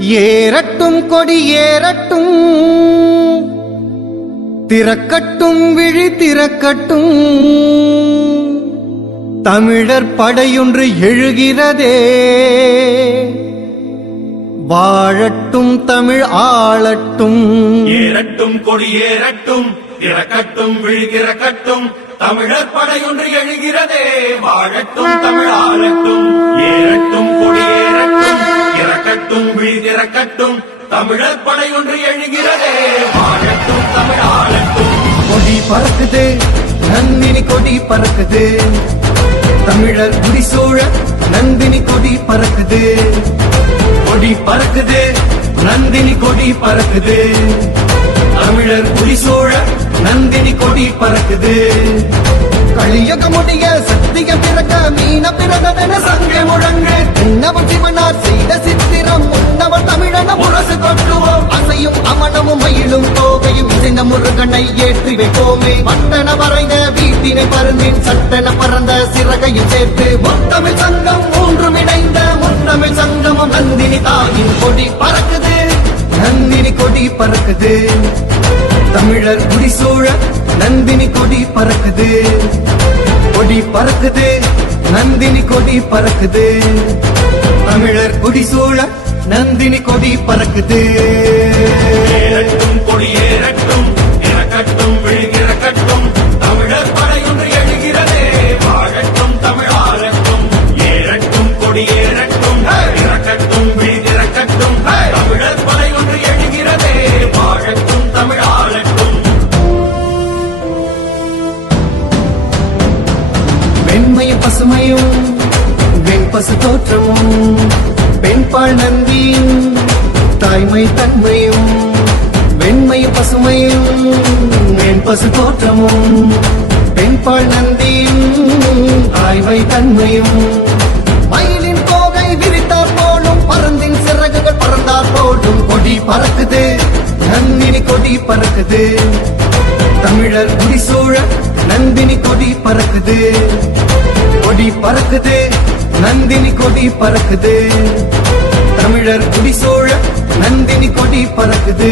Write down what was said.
ஏறட்டும் கொடி ஏறட்டும், திறக்கட்டும் விழி திறக்கட்டும், தமிழர் படையொன்று எழுகிறதே. வாழட்டும் தமிழ் ஆளட்டும். ஏறட்டும் கொடி ஏறட்டும், திறக்கட்டும் விழி திறக்கட்டும், தமிழர் படையொன்று எழுகிறதே. வாழட்டும் தமிழ் ஆளட்டும். ஏறட்டும் கொடி ஏறட்டும், திறக்கட்டும் விழி திறக்கட்டும், தமிழர் படையொன்று எழுகிறதே. வாழட்டும் தமிழ் ஆளட்டும். கொடி பறக்குது, நந்தினி கொடி பறக்குது, தமிழர் முடிசூழ நந்தினி கொடி பறக்குது. கொடி பறக்குது, நந்தினி கொடி பறக்குது, தமிழர் முடிசூழ நந்தினி கொடி பறக்குது. கலியுக முடிய சத்திய பிறக்க மீன பிறந்ததென சங்க முழங்கு. உன்னவன் சிவனார் செய்த சித்திரம் உன்னவன் தமிழன முரசு கொட்டுவோம். அசையும் அமனமும் மயிலும் தோகையும் இசைந்த முருகனை ஏற்றி வைப்போமே. பட்டன வரைந்த வீட்டினை பருந்தின் சட்டன பறந்த சிறகையும் சேர்த்து முத்தமிழ் சங்கம் மூன்றும் இணைந்த முத்தமிழ் சங்கமும் நந்தினி தாயின் கொடி பறக்குது, நந்தினி கொடி பறக்குது, தமிழர் முடிசூழ நந்தினி கொடி பறக்குது. கொடி பறக்குது, நந்தினி கொடி பறக்குது, தமிழர் முடிசூழ நந்தினி கொடி பறக்குது. ஏறட்டும் கொடி ஏறட்டும், திறக்கட்டும் விழி திறக்கட்டும், தமிழர் படையொன்று எழுகிறதே. வாழட்டும் தமிழ் ஆளட்டும். ஏறட்டும் கொடி ஏறட்டும், திறக்கட்டும் விழி திறக்கட்டும், தமிழர் படையொன்று எழுகிறதே. வாழட்டும் தமிழ் ஆளட்டும். வெண்மையும் பசுமையும் வெண்பசு தோற்றமும், பெண்பால் நந்தியும் தாய்மை தன்மையும். வெண்மையும் பசுமையும் வெண்பசு தோற்றமும், பெண்பால் நந்தியும் தாய்மை தன்மையும். மயிலின் கோகை விரித்தார் போலும், பருந்தின் சிறகுகள் பறந்தார் போலும். கொடி பறக்குது, நந்தினி கொடி பறக்குது, தமிழர் முடிசூழ நந்தினி கொடி பறக்குது. கொடி பறக்குது, நந்தினி கொடி பறக்குது, தமிழர் முடிசூழ நந்தினி கொடி பறக்குது.